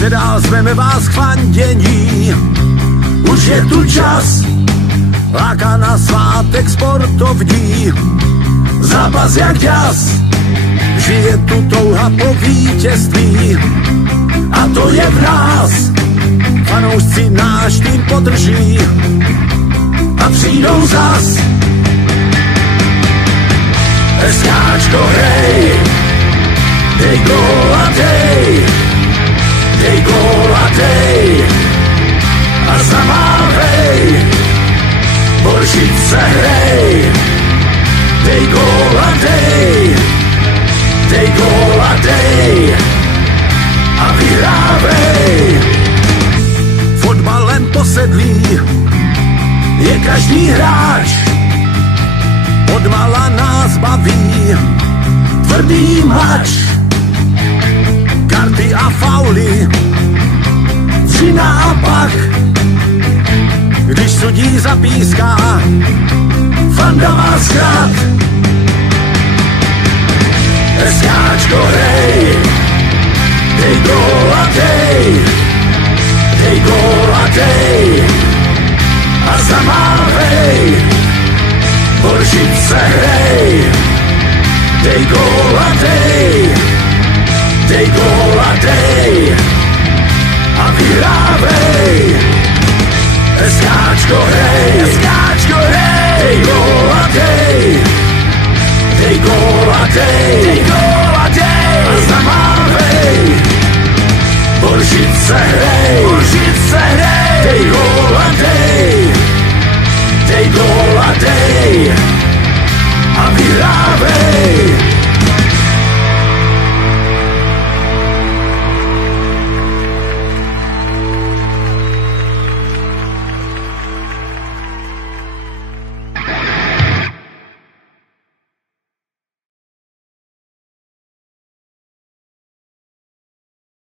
se dál zveme vás k fandění. Už je tu čas, láká na svátek sportovní. Zápas jak ďas, žije tu touha po vítězství. A to je v nás, fanoušci náš tým podrží. A přijdou zas. SKčko hej, dej gól a dej, dej gól a dej. A zamávej, Boršice hrej, dej gól a dej, dej gól a dej. A vyhrávej. Fotbalem posedlý je každý hráč, odmala nás baví tvrdý mač. Karty a fauly, dřina a pak, když sudí zapíská, fanda má zkrat. SKčko hej, dej gól a dej, dej gól a dej. A zamávej, Boršice hrej, dej gól a dej, dej gól a dej. A vyhrávej. SKčko hej, dej gól